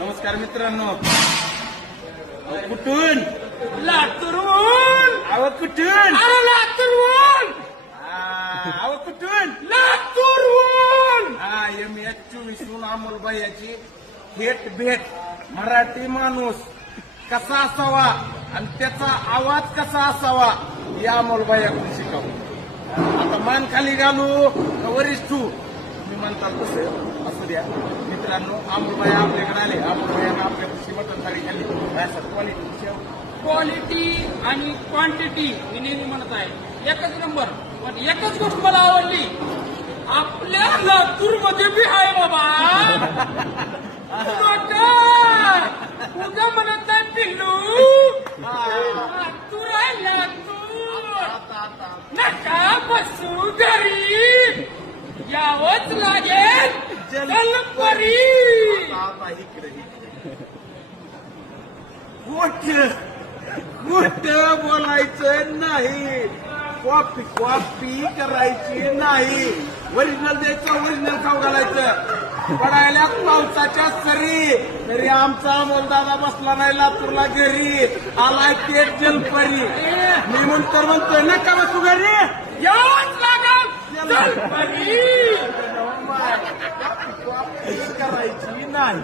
नमस्कार मित्रांनो. कुठून? लातूरहून. अहो कुठून? अरे लातूरहून. अहो कुठून? लातूरहून. MH24 अमोलबाईची थेट भेट. मराठी माणूस कसा असावा आणि त्याचा आवाज कसा असावा या अमोलबाईकडून शिकावं. आता मान खाली घालू वरिष्ठ मी म्हणतात तसं असू द्या. मित्रांनो, अमोलबाई आपल्याकडे आले. अमोलबाईनं आपल्या कृषी मटण थाळी खाली क्वालिटी आणि क्वांटिटी मी नेहमी म्हणत आहे एकच नंबर. पण एकच गोष्ट मला आवडली, आपल्या लातूरमध्ये बी आहे बाबा. उद्या म्हणत नाही पिल्लू, लातूर आहे लातूर. नका बसू घरी, यावंच लागेल जलपरी. गोष्ट बोलायचं नाही, कॉपी कॉपी करायची नाही. ओरिजिनल द्यायचं, ओरिजिनल खाऊ घालायचं. पडायला पावसाच्या सरी तरी आमचा अमोलदादा बसला नाही लातूरला घरी. आलाय तेच जलपरी. मी म्हणतोय नका बसू घरी, यावंच लागेल जलपरी. कॉपी करायची नाही.